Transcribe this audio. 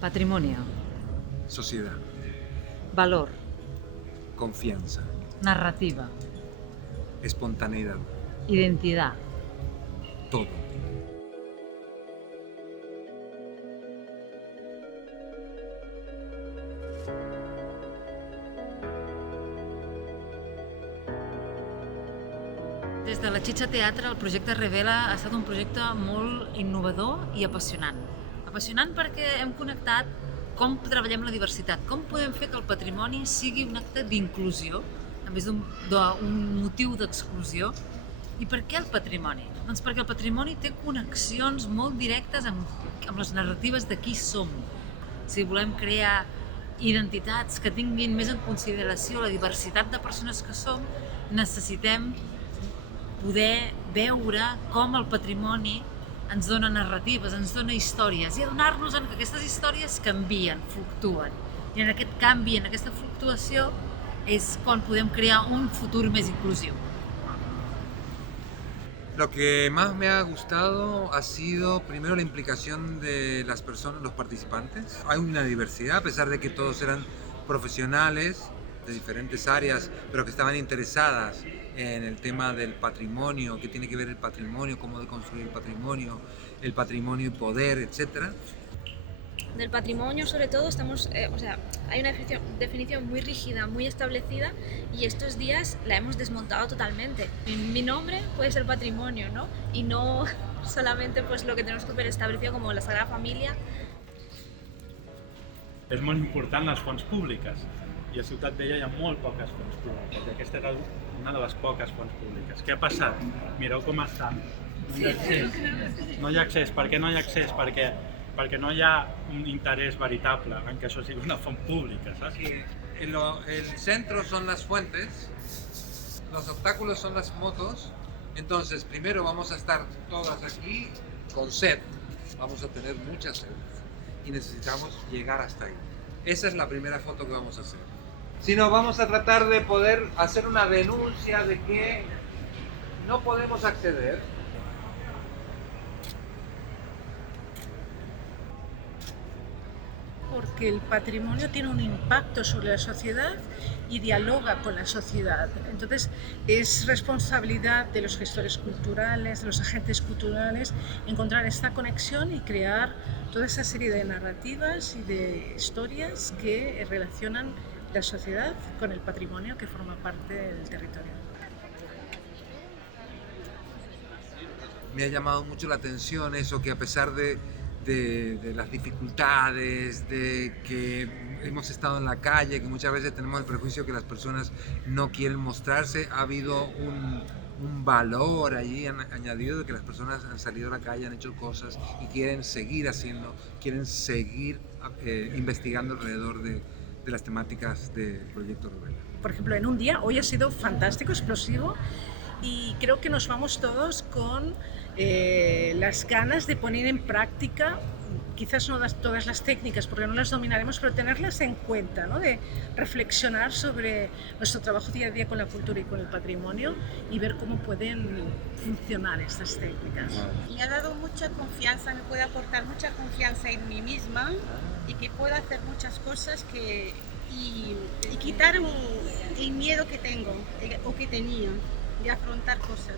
Patrimonio, Sociedad, valor, confianza, narrativa, espontaneidad, identidad. todo. Des de la Xitxa Teatre, el projecte Revela ha estat un projecte molt innovador i apassionant. Apassionant perquè hem connectat com treballem la diversitat, com podem fer que el patrimoni sigui un acte d'inclusió, en vez d'un motiu d'exclusió. I per què el patrimoni? Doncs perquè el patrimoni té connexions molt directes amb les narratives de qui som. Si volem crear identitats que tinguin més en consideració la diversitat de persones que som, necessitem poder veure com el patrimoni ens dona narratives, ens dona històries i adonar-nos que aquestes històries canvien, fluctuen. I en aquest canvi, en aquesta fluctuació, és quan podem crear un futur més inclusiu. Lo que más me ha gustado ha sido primero la implicación de las personas, los participantes. Hay una diversidad, a pesar de que todos eran profesionales de diferentes áreas, pero que estaban interesadas en el tema del patrimonio, qué tiene que ver el patrimonio, cómo de construir el patrimonio y poder, etc. Del patrimonio, sobre todo, hay una definición muy rígida, muy establecida, y estos días la hemos desmontado totalmente. Mi nombre puede ser patrimonio, ¿no? Y no solamente pues lo que tenemos súper establecido como la Sagrada Familia. És molt important les fonts públiques, i a Ciutat Vella hi ha molt poques fonts públiques, i aquesta era una de les poques fonts públiques. Què ha passat? Mireu com està. No hi ha accés. No hi ha accés. Per què no hi ha accés? Perquè no hi ha un interès veritable en que això sigui una font pública, saps? Sí, el centro son las fuentes, los obstáculos son las motos. Entonces, primero vamos a estar todas aquí con sed, vamos a tener mucha sed y necesitamos llegar hasta ahí. Esa es la primera foto que vamos a hacer. Si no, vamos a tratar de poder hacer una denuncia de que no podemos acceder. Porque el patrimonio tiene un impacto sobre la sociedad y dialoga con la sociedad. Entonces es responsabilidad de los gestores culturales, de los agentes culturales, encontrar esta conexión y crear toda esa serie de narrativas y de historias que relacionan la sociedad con el patrimonio que forma parte del territorio. Me ha llamado mucho la atención eso, que a pesar de las dificultades, de que hemos estado en la calle, que muchas veces tenemos el prejuicio que las personas no quieren mostrarse, ha habido un valor allí añadido de que las personas han salido a la calle, han hecho cosas y quieren seguir haciendo, quieren seguir investigando alrededor de las temáticas del proyecto Revela. Por ejemplo, en un día, hoy ha sido fantástico, explosivo, y creo que nos vamos todos con las ganas de poner en práctica, quizás no todas las técnicas porque no las dominaremos, pero tenerlas en cuenta, ¿no? De reflexionar sobre nuestro trabajo día a día con la cultura y con el patrimonio y ver cómo pueden funcionar estas técnicas. Me ha dado mucha confianza, me puede aportar mucha confianza en mí misma y que puedo hacer muchas cosas y quitar el miedo que tengo o que tenía de afrontar cosas.